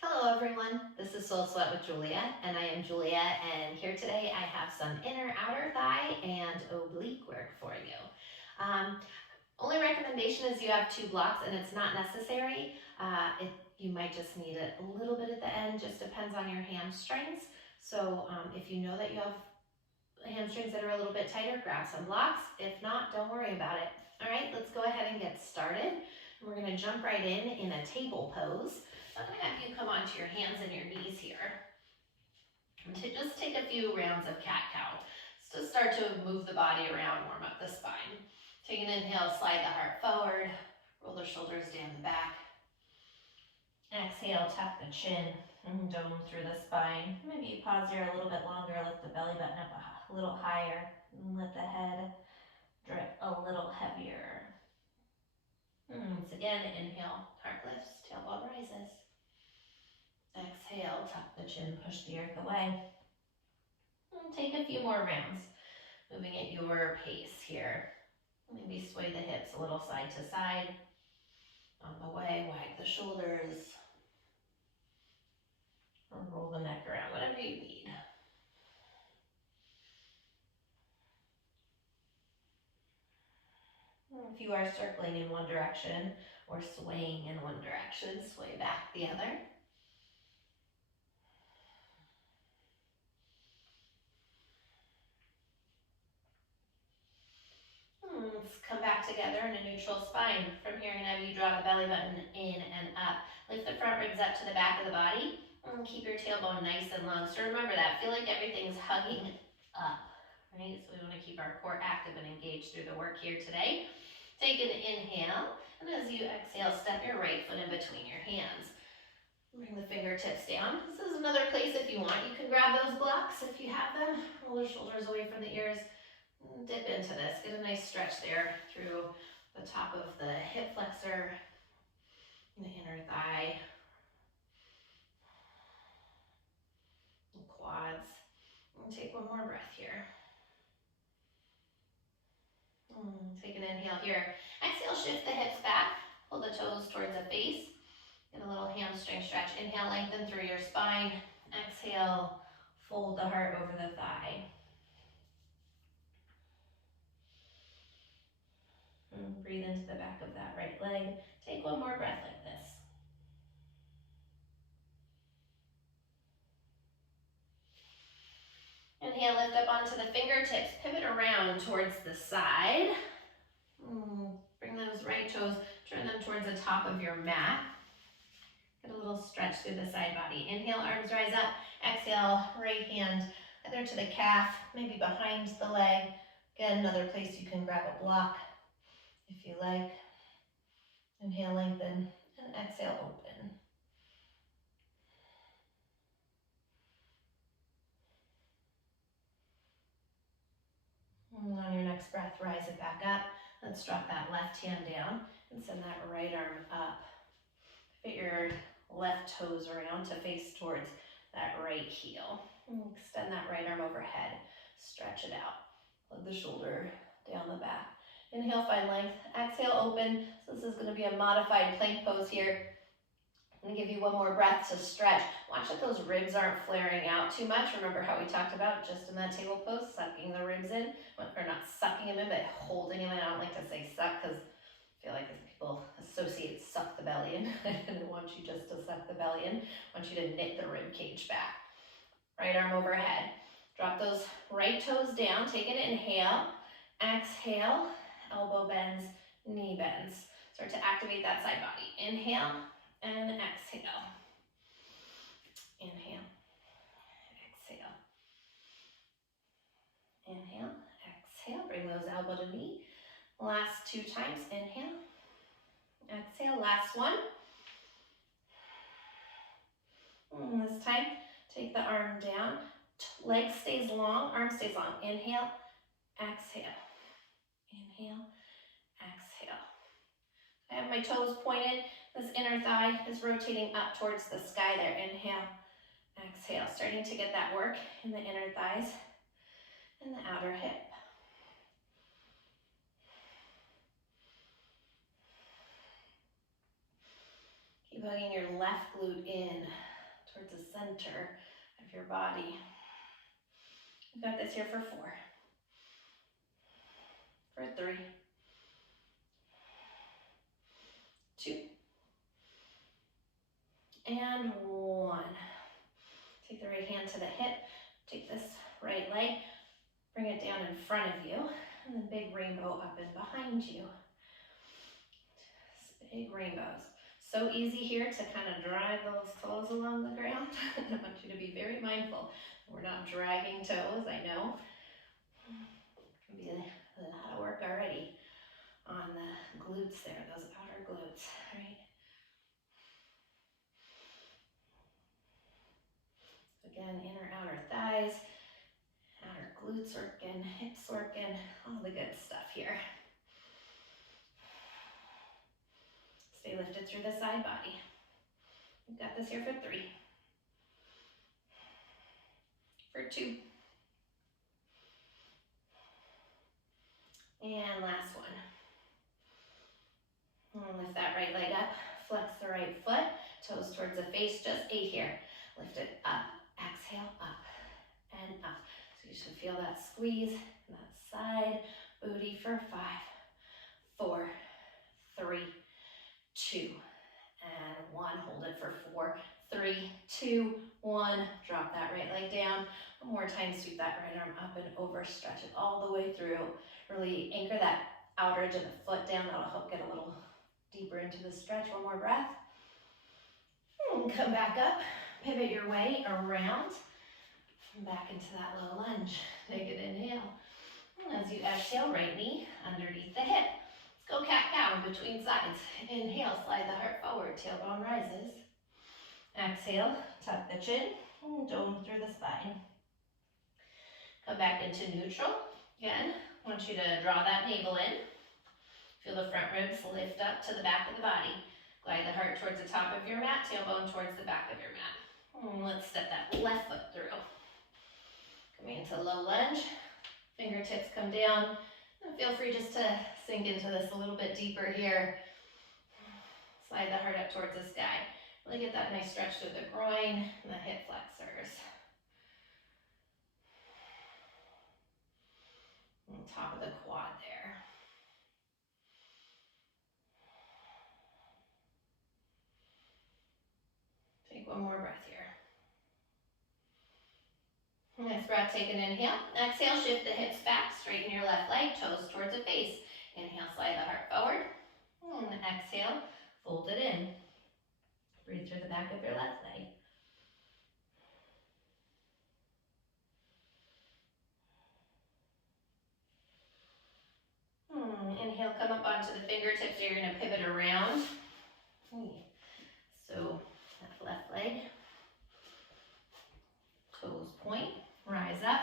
Hello everyone, this is Soul Sweat with Julia, and I am Julia, and here today I have some inner outer thigh and oblique work for you. Only recommendation is you have 2 blocks, and it's not necessary. You might just need it a little bit at the end, just depends on your hamstrings. So if you know that you have hamstrings that are a little bit tighter, grab some blocks. If not, don't worry about it. All right, let's go ahead and get started. We're gonna jump right in a table pose. I'm gonna have you come onto your hands and your knees here. And to just take a few rounds of cat-cow. To start to move the body around, warm up the spine. Take an inhale, slide the heart forward, roll the shoulders down the back. Exhale, tuck the chin and dome through the spine. Maybe pause here a little bit longer, lift the belly button up a little higher, and let the head drip a little heavier. Once again, inhale, heart lifts, tailbone rises. Exhale, tuck the chin, push the earth away. And take a few more rounds, moving at your pace here. Maybe sway the hips a little side to side. On the way, wag the shoulders. Or roll the neck around, whatever you need. If you are circling in one direction or swaying in one direction, sway back the other. Let's come back together in a neutral spine. From here, I'm gonna have you draw the belly button in and up. Lift the front ribs up to the back of the body. And keep your tailbone nice and long. So remember that. Feel like everything's hugging up, right? So we wanna keep our core active and engaged through the work here today. Take an inhale, and as you exhale, step your right foot in between your hands. Bring the fingertips down. This is another place if you want. You can grab those blocks if you have them. Roll the shoulders away from the ears. Dip into this. Get a nice stretch there through the top of the hip flexor, the inner thigh, the quads. And take one more breath here. Take an inhale here. Exhale, shift the hips back. Pull the toes towards the face. Get a little hamstring stretch. Inhale, lengthen through your spine. Exhale, fold the heart over the thigh. And breathe into the back of that right leg. Take one more breath like this. Inhale, lift up onto the fingertips. Pivot around towards the side. Bring those right toes, turn them towards the top of your mat. Get a little stretch through the side body. Inhale, arms rise up. Exhale, right hand either to the calf, maybe behind the leg. Again, another place you can grab a block if you like. Inhale, lengthen, and exhale, open. And on your next breath, rise it back up. Let's drop that left hand down and send that right arm up. Fit your left toes around to face towards that right heel. Extend that right arm overhead. Stretch it out. Plug the shoulder down the back. Inhale, find length. Exhale, open. So this is going to be a modified plank pose here. I'm going to give you one more breath to stretch. Watch that those ribs aren't flaring out too much. Remember how we talked about just in that table pose, sucking the ribs in, or not sucking them in, but holding them in. I don't like to say suck because I feel like people associate suck the belly in. I didn't want you just to suck the belly in. I want you to knit the rib cage back. Right arm overhead. Drop those right toes down. Take an inhale. Exhale. Elbow bends, knee bends. Start to activate that side body. Inhale and exhale. Inhale. Exhale. Inhale. Exhale. Bring those elbow to knee. Last 2 times. Inhale. Exhale. Last one. This time, take the arm down. Leg stays long, arm stays long. Inhale, exhale. Inhale, exhale. I have my toes pointed. This inner thigh is rotating up towards the sky there. Inhale, exhale. Starting to get that work in the inner thighs and the outer hip. Keep hugging your left glute in. towards the center of your body. We've got this here for 4, for 3, 2, and 1. Take the right hand to the hip, take this right leg, bring it down in front of you, and then big rainbow up and behind you. Big rainbows. So easy here to kind of drag those toes along the ground. I want you to be very mindful. We're not dragging toes, I know. It can be a lot of work already on the glutes there, those outer glutes, right? Again, inner, outer thighs, outer glutes working, hips working, all the good stuff here. Stay lifted through the side body. We've got this here for 3, for 2, and last one. And lift that right leg up, flex the right foot, toes towards the face, just 8 here. Lift it up, exhale, up and up. So you should feel that squeeze, that side booty for 5, 4, 3, 2, and 1. Hold it for 4, 3, 2, 1. Drop that right leg down. One more time, sweep that right arm up and over, stretch it all the way through. Really anchor that outer edge of the foot down. That'll help get a little deeper into the stretch. One more breath. And come back up. Pivot your way around. Back into that low lunge. Take an inhale. And as you exhale, right knee underneath the hip. Let's go cat-cow in between sides. Inhale, slide the heart forward, tailbone rises. Exhale, tuck the chin, and dome through the spine. Come back into neutral. Again, I want you to draw that navel in. Feel the front ribs lift up to the back of the body. Glide the heart towards the top of your mat, tailbone towards the back of your mat. And let's step that left foot through. Coming into low lunge. Fingertips come down. And feel free just to sink into this a little bit deeper here. Slide the heart up towards the sky. Really get that nice stretch through the groin and the hip flexors. On top of the quad there. Take one more breath here. Next breath, take an inhale. Exhale, shift the hips back, straighten your left leg, toes towards the face. Inhale, slide the heart forward. And exhale, fold it in. Breathe through the back of your left leg. Inhale, come up onto the fingertips. You're going to pivot around. So that left leg, toes point, rise up.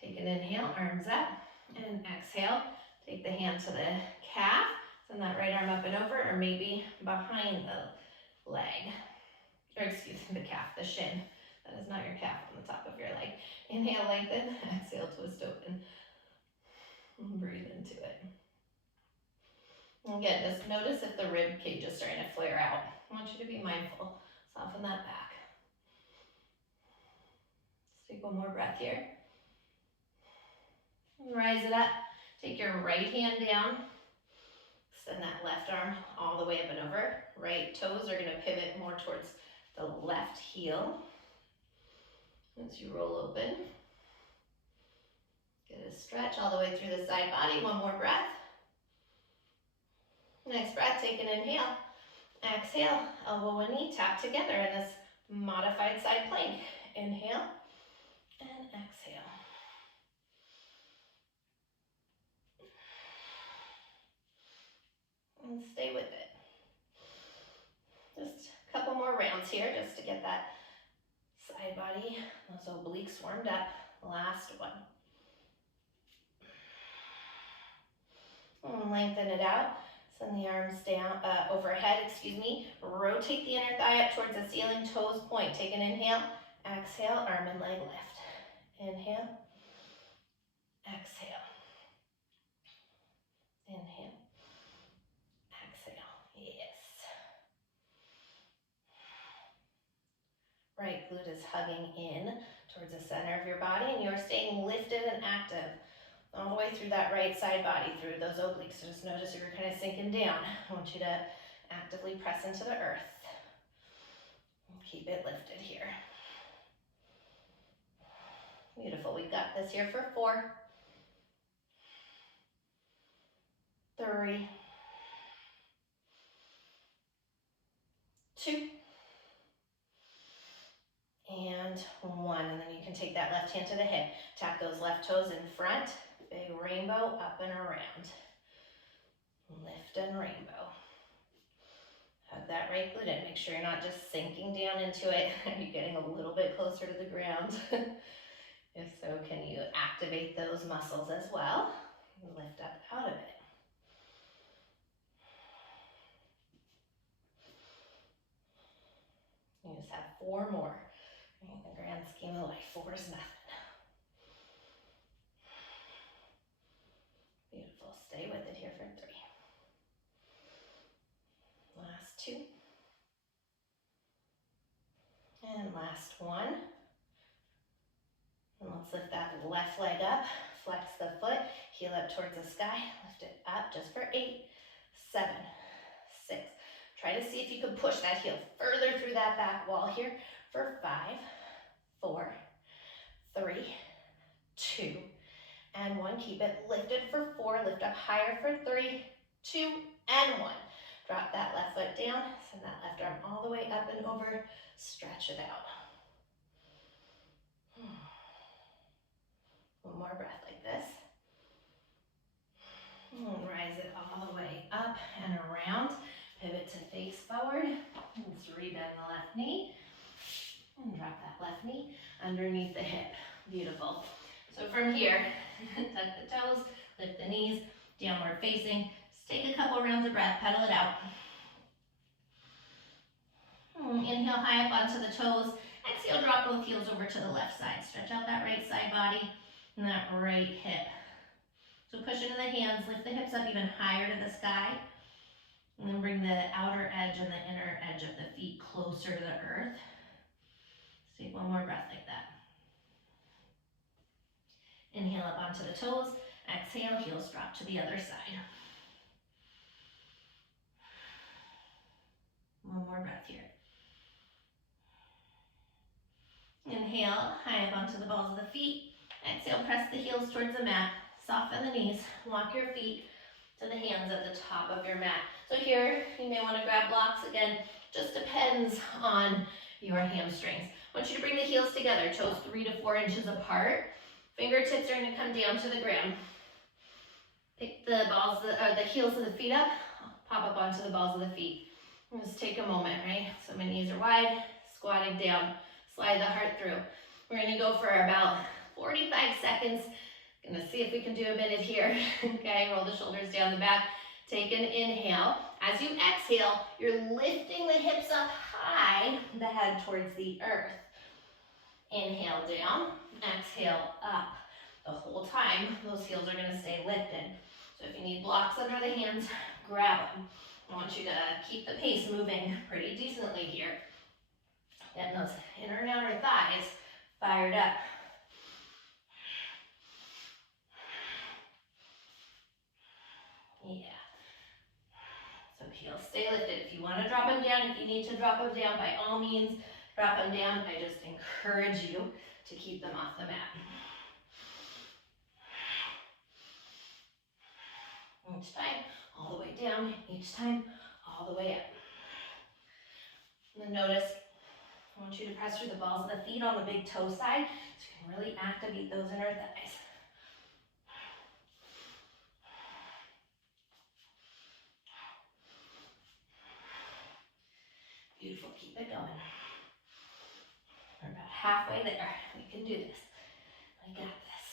Take an inhale, arms up, and exhale. Take the hand to the calf. Send that right arm up and over, or maybe behind the leg. Or excuse me, the calf, the shin. That is not your calf on the top of your leg. Inhale, lengthen. Exhale, twist open. Breathe into it. Again, just notice if the rib cage is starting to flare out. I want you to be mindful. Soften that back. Let's take one more breath here. Rise it up. Take your right hand down. Extend that left arm all the way up and over. Right toes are going to pivot more towards the left heel. As you roll open. Get a stretch all the way through the side body. One more breath. Next breath, take an inhale. Exhale, elbow and knee tap together in this modified side plank. Inhale and exhale. And stay with it. Just a couple more rounds here just to get that side body, those obliques warmed up. Last one. And lengthen it out. Send the arms down, overhead, Rotate the inner thigh up towards the ceiling, toes point. Take an inhale. Exhale, arm and leg lift. Inhale. Exhale. Inhale. Exhale. Yes. right glute is hugging in towards the center of your body, and you're staying lifted and active all the way through that right side body, through those obliques. So just notice you're kind of sinking down. I want you to actively press into the earth. Keep it lifted here. Beautiful. We've got this here for 4, 3, 2, and 1. And then you can take that left hand to the hip. Tap those left toes in front. Big rainbow up and around. Lift and rainbow. Hug that right glute in. Make sure you're not just sinking down into it. Are you getting a little bit closer to the ground? If so, can you activate those muscles as well? Lift up out of it. You just have 4 more. In the grand scheme of life, 4 is nothing. Beautiful. Stay with it here for 3. Last 2. And last 1. And let's lift that left leg up. Flex the foot. Heel up towards the sky. Lift it up just for 8, 7, 6. Try to see if you can push that heel further through that back wall here for 5, 4, 3, 2, and 1. Keep it lifted for 4. Lift up higher for 3, 2, and 1. Drop that left foot down. Send that left arm all the way up and over. Stretch it out. One more breath like this. And rise it all the way up and around. Pivot to face forward. Let's rebend the left knee. And drop that left knee underneath the hip. Beautiful. So from here, tuck the toes, lift the knees, downward facing. Just take a couple rounds of breath, pedal it out. Inhale high up onto the toes. Exhale, drop both heels over to the left side. Stretch out that right side body and that right hip. So push into the hands, lift the hips up even higher to the sky. And then bring the outer edge and the inner edge of the feet closer to the earth. Let's take one more breath like that. Inhale up onto the toes. Exhale, heels drop to the other side. One more breath here. Inhale, high up onto the balls of the feet. Exhale, press the heels towards the mat. Soften the knees. Walk your feet to the hands at the top of your mat. So here, you may want to grab blocks. Again, just depends on your hamstrings. I want you to bring the heels together, toes 3 to 4 inches apart. Fingertips are going to come down to the ground. Pick the balls, the heels of the feet up, pop up onto the balls of the feet. And just take a moment, right? So my knees are wide, squatting down, slide the heart through. We're going to go for about 45 seconds. Gonna see if we can do a minute here. Okay, roll the shoulders down the back. Take an inhale. As you exhale, you're lifting the hips up high, the head towards the earth. Inhale down, exhale up. The whole time, those heels are gonna stay lifted. So if you need blocks under the hands, grab them. I want you to keep the pace moving pretty decently here. Getting those inner and outer thighs fired up. Yeah. So heels stay lifted. If you want to drop them down, if you need to drop them down, by all means, drop them down. I just encourage you to keep them off the mat. Each time, all the way down. Each time, all the way up. And then notice, I want you to press through the balls of the feet on the big toe side so you can really activate those inner thighs. Beautiful, keep it going. We're about halfway there. We can do this. I got this.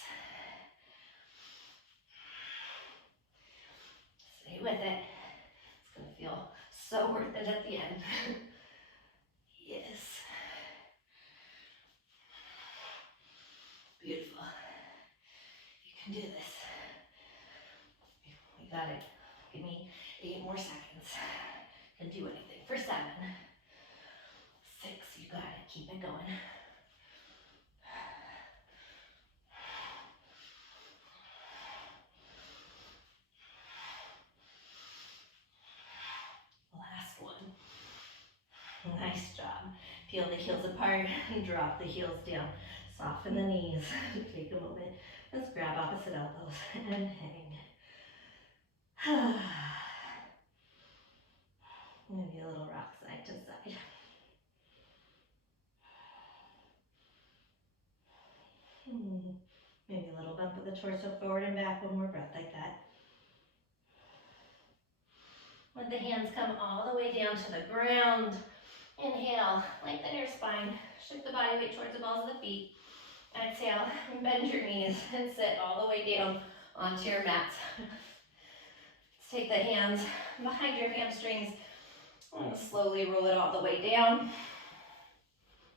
Stay with it. It's going to feel so worth it at the end. Yes. Beautiful. You can do this. We got it. Give me 8 more seconds. Can do anything for 7, 6, you got it, keep it going. Last one. Nice job. Peel the heels apart and drop the heels down. Soften the knees. Take a moment. Let's grab opposite elbows and hang. Maybe a little rock side to side. Maybe a little bump of the torso forward and back. One more breath like that. Let the hands come all the way down to the ground. Inhale, lengthen your spine. Shift the body weight towards the balls of the feet. Exhale, bend your knees and sit all the way down onto your mat. Take the hands behind your hamstrings and slowly roll it all the way down.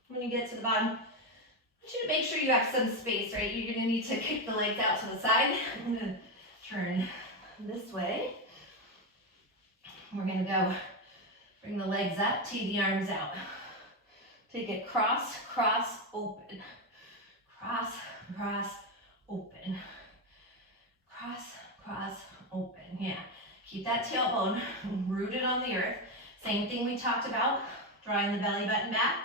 When you get to the bottom, I want you to make sure you have some space, right? You're going to need to kick the legs out to the side. I'm going to turn this way. We're going to go bring the legs up, tee the arms out. Take it cross, cross, open. Cross, cross, open. Cross, cross, open. Yeah. Keep that tailbone rooted on the earth. Same thing we talked about. Drawing the belly button back.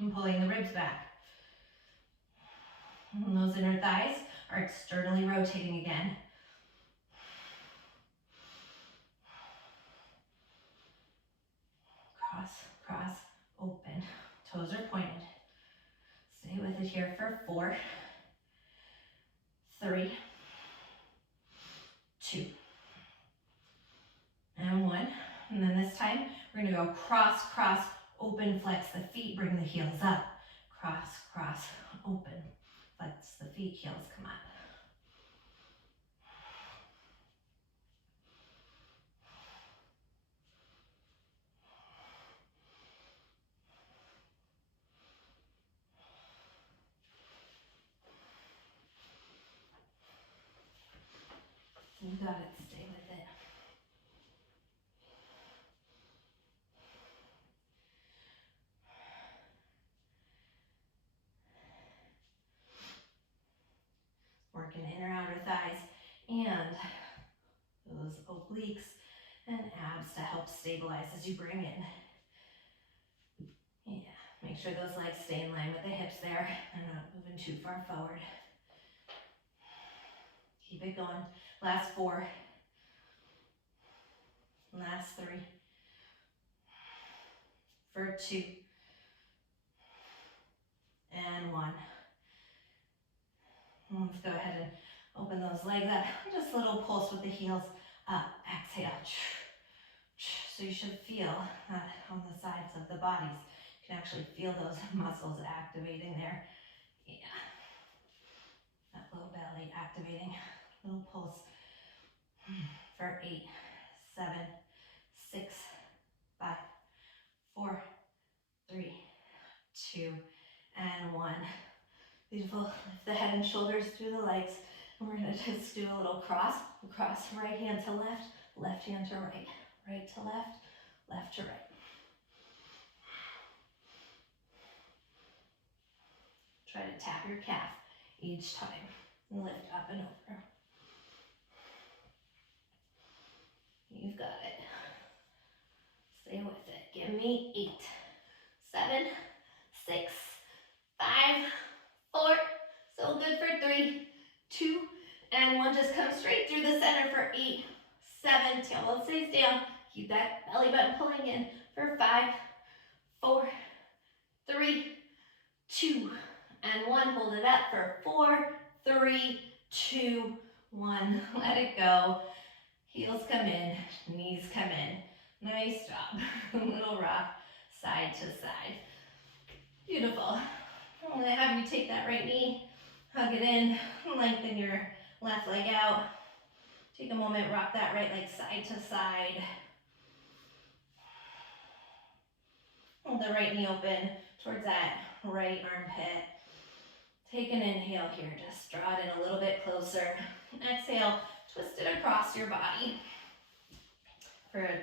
And pulling the ribs back. And those inner thighs are externally rotating again. Cross, cross, open. Toes are pointed. Stay with it here for 4, 3, 2, and 1. And then this time, we're going to go cross, cross, open, flex the feet, bring the heels up. Cross, cross, open, flex the feet, heels come up. You got it, stay with it. Working inner outer thighs and those obliques and abs to help stabilize as you bring in. Yeah, make sure those legs stay in line with the hips there. They're not moving too far forward. Keep it going. Last 4. Last 3. For 2. And 1. Let's go ahead and open those legs up. Just a little pulse with the heels up. Exhale. So you should feel that on the sides of the bodies. You can actually feel those muscles activating there. Yeah. That low belly activating. Little pulse. For 8, 7, 6, 5, 4, 3, 2, and 1. Beautiful. Lift the head and shoulders through the legs. And we're going to just do a little cross. Cross, right hand to left, left hand to right. Right to left, left to right. Try to tap your calf each time. And lift up and over. You've got it. Stay with it. Give me 8, 7, 6, 5, 4. So good for 3, 2, and 1. Just come straight through the center for 8, 7. Tailbone stays down. Keep that belly button pulling in for 5, 4, 3, 2, and 1. Hold it up for 4, 3, 2, 1. Let it go. Heels come in, knees come in. Nice job. Little rock, side to side. Beautiful. I'm going to have you take that right knee, hug it in, lengthen your left leg out. Take a moment, rock that right leg side to side. Hold the right knee open towards that right armpit. Take an inhale here, just draw it in a little bit closer. Exhale, twist it across your body. For a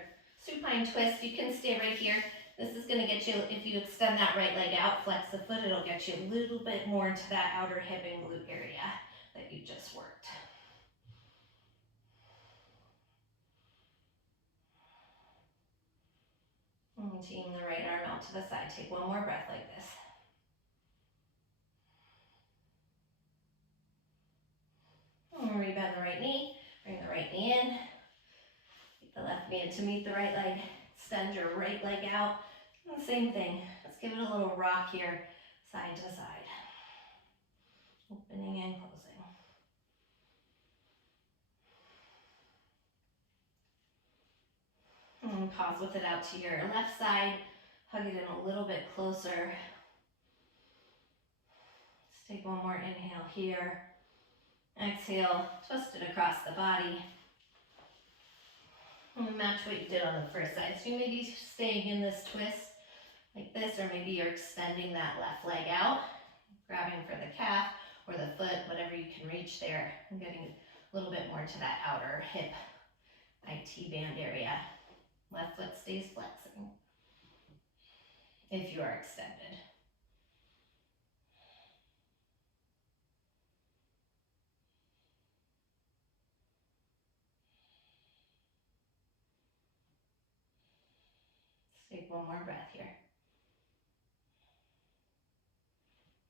supine twist, you can stay right here. This is gonna get you, if you extend that right leg out, flex the foot, it'll get you a little bit more into that outer hip and glute area that you just worked. And team the right arm out to the side. Take one more breath like this. And rebend the right knee, bring the right knee in. Keep the left knee in to meet the right leg. Extend your right leg out. And the same thing. Let's give it a little rock here, side to side. Opening and closing. And pause with it out to your left side. Hug it in a little bit closer. Let's take one more inhale here. Exhale, twist it across the body. And match what you did on the first side. So you may be staying in this twist like this, or maybe you're extending that left leg out, grabbing for the calf or the foot, whatever you can reach there, and getting a little bit more to that outer hip IT band area. Left foot stays flexing if you are extended. Let's take one more breath here.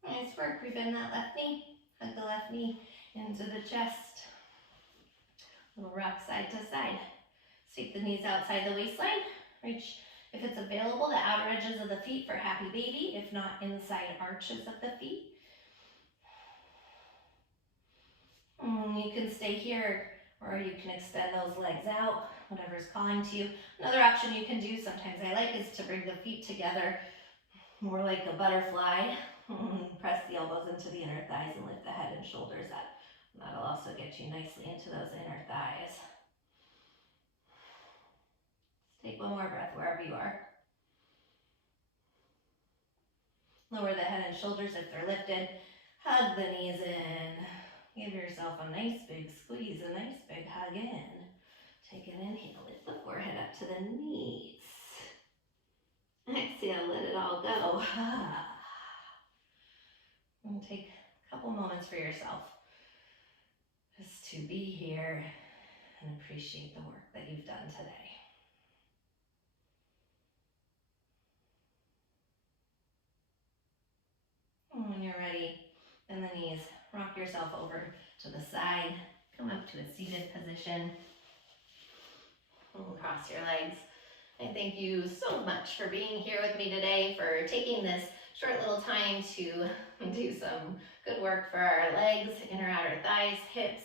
Nice work. Rebend that left knee. Hug the left knee into the chest. Little rock side to side. Take the knees outside the waistline. Reach, if it's available, the outer edges of the feet for happy baby. If not, inside arches of the feet. You can stay here, or you can extend those legs out, whatever's calling to you. Another option you can do, sometimes I like, is to bring the feet together, more like a butterfly. Press the elbows into the inner thighs and lift the head and shoulders up. And that'll also get you nicely into those inner thighs. Take one more breath wherever you are. Lower the head and shoulders if they're lifted. Hug the knees in. Give yourself a nice big squeeze, a nice big hug in. Take an inhale, lift the forehead up to the knees. Exhale, let it all go. And take a couple moments for yourself just to be here and appreciate the work that you've done today. And when you're ready, bend the knees, rock yourself over to the side, come up to a seated position, and cross your legs. I thank you so much for being here with me today, for taking this short little time to do some good work for our legs, inner outer thighs, hips,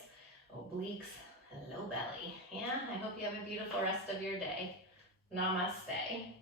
obliques, and low belly. Yeah, I hope you have a beautiful rest of your day. Namaste.